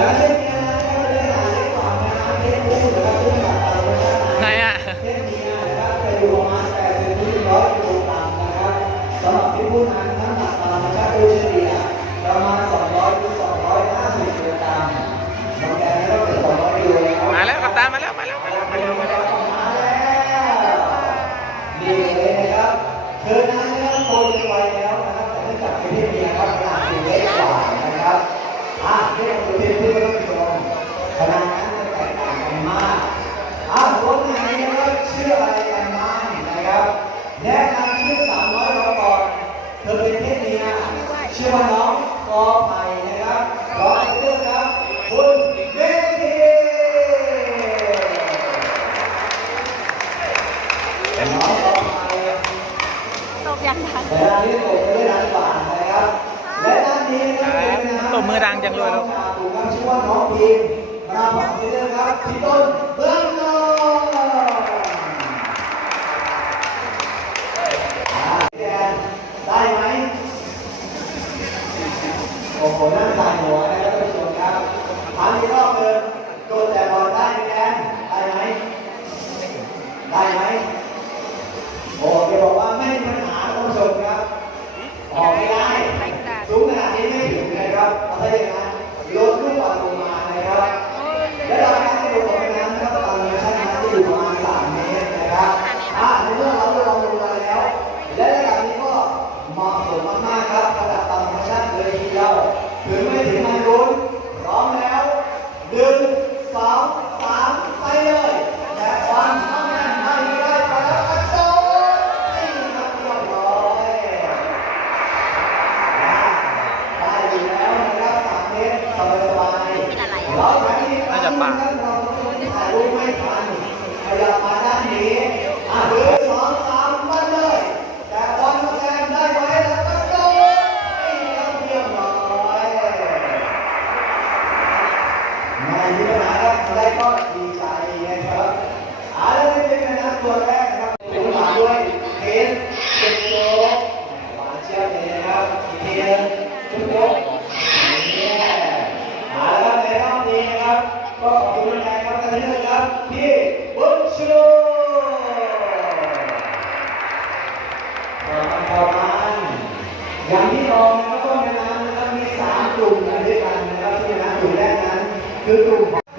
garaje ที่สาวน้อยรอก่อนเธอเป็นเพเนียชื่อว่าน้องกอไผ่นะครับขอให้เลือกครับคุณเบนทีน้องกอไผ่ตบยังดังเวลานี้ตบไม่ได้ดังก่านนะครับ และด้านนี้นะครับตบมือดังจังเลยครับชื่อว่าน้องพีมมาพร้เลือกครับพี่ต้นเบอร์ apanhar อบกำลัครับตอนนี้นะครับพี่บุชูประมมาอย่างที่เรานะครับต้องนะำนะครับมีสามกลุ่มด้วยกันนะครับที่นะกลุ่มแรกนั้นคือกลุ่ม